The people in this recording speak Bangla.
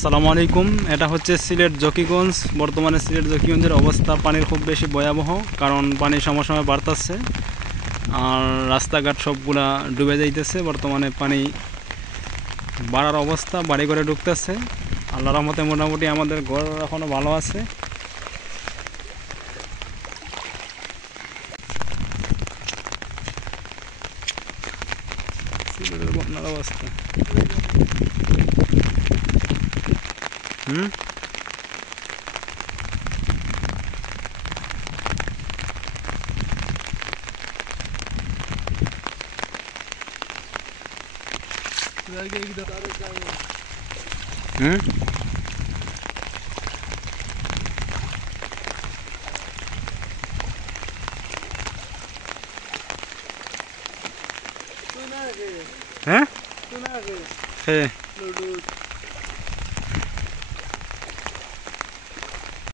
আসসালামু আলাইকুম। এটা হচ্ছে সিলেট জকিগঞ্জ। বর্তমানে সিলেট জকিগঞ্জের অবস্থা পানির খুব বেশি ভয়াবহ, কারণ পানি সময় বাড়তেছে আর রাস্তাঘাট সবগুলা ডুবে যাইতেছে। বর্তমানে পানি বাড়ার অবস্থা, বাড়ি করে ঢুকতেছে। আল্লাহর রহমতে মোটামুটি আমাদের ঘর এখনো ভালো আছে। সিলেটের বন্যার অবস্থা হ্যাঁ।